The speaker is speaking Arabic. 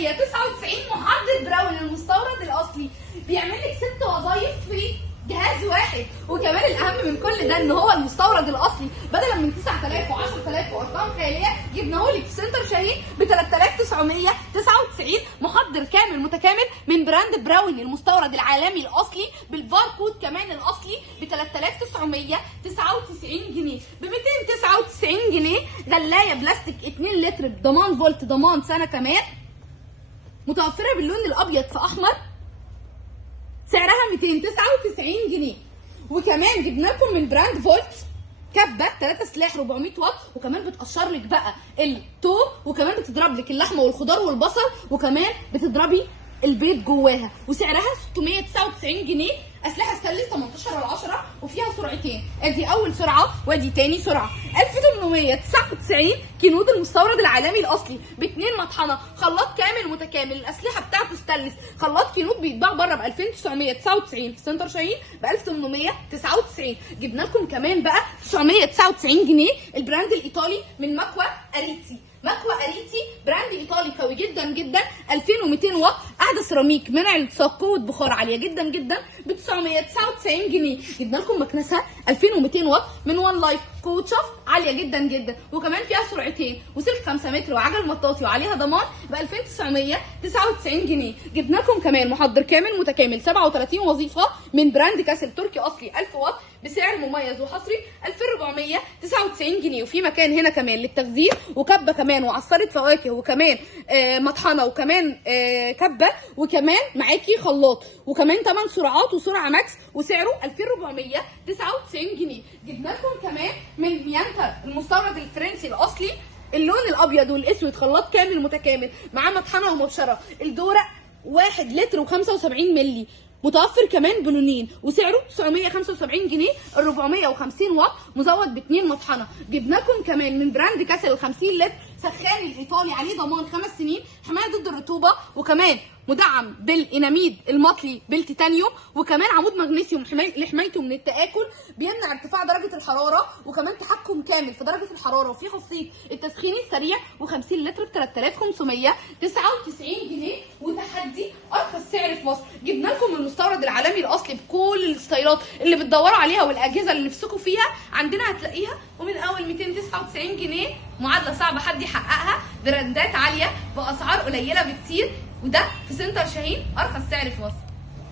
399 محدد براون المستورد الاصلي بيعمل لك 6 وظايف في جهاز واحد. وكمان الاهم من كل ده ان هو المستورد الاصلي بدلا من 9000 و10000 وارقام خياليه جبناه لك في سنتر شاهين ب 3999 محضر كامل متكامل من براند براون المستورد العالمي الاصلي بالباركود كمان الاصلي ب 3999 جنيه. ب 299 جنيه غلايه بلاستيك 2 لتر بضمان فولت ضمان سنه كمان متوفره باللون الابيض في احمر سعرها 299 جنيه. وكمان جبنا لكم من براند فولت كبه 3 سلاح 400 واط وكمان بتقشر لك بقى التوم وكمان بتضرب لك اللحمه والخضار والبصل وكمان بتضربي البيض جواها وسعرها 699 جنيه. اسلحه ستانلس 18/10 وفيها سرعتين، ادي اول سرعه وادي تاني سرعه. 1899 كينود المستورد العالمي الاصلي باتنين مطحنه خلاط كامل متكامل. الاسلحه بتاعته ستانلس. خلاط كينود بيتباع بره ب 2999 في سنتر شاهين ب 1899. جبنا لكم كمان بقى 999 جنيه البراند الايطالي من مكوى اريتي. مكوى اريتي براند ايطالي قوي جدا جدا 2200 واط قاعده سيراميك منع التصاق قوه بخار عاليه جدا جدا ب 999 جنيه. جبنا لكم مكنسه 2200 واط من وان لايف قوه شفط عاليه جدا جدا وكمان فيها سرعتين وسلك 5 متر وعجل مطاطي وعليها ضمان ب 2999 جنيه. جبنا لكم كمان محضر كامل متكامل 37 وظيفه من براند كاسل تركي اصلي 1000 واط بسعر مميز وحصري 2499 جنيه. وفي مكان هنا كمان للتخزين وكبه كمان وعصاره فواكه وكمان مطحنه وكمان كبه وكمان معاكي خلاط وكمان 8 سرعات وسرعه ماكس وسعره 2499 جنيه. جبنا لكم كمان من ميانتا المستورد الفرنسي الاصلي اللون الابيض والاسود خلاط كامل متكامل معاه مطحنه ومبشره. الدورق 1 لتر و75 مللي متوفر كمان بلونين وسعره 975 جنيه. ال 450 واط مزود ب2 مطحنه. جبنا لكم كمان من براند كاسل 50 لتر سخان الايطالي عليه ضمان 5 سنين حمايه ضد الرطوبه وكمان مدعم بالاناميد المطلي بالتيتانيوم وكمان عمود مغنيسيوم لحمايته من التآكل بيمنع ارتفاع درجه الحراره وكمان تحكم كامل في درجه الحراره وفي خاصيه التسخين السريع و50 لتر ب 3599 جنيه وتحدي ارخص سعر في مصر. جبنا لكم المستورد العالمي الاصلي بكل الستايلات اللي بتدوروا عليها والاجهزه اللي نفسكم فيها عندنا هتلاقيها ومن اول 299 جنيه معادله صعبه حد يحققها براندات عاليه باسعار قليله بكتير وده في سنتر شاهين ارخص سعر في مصر.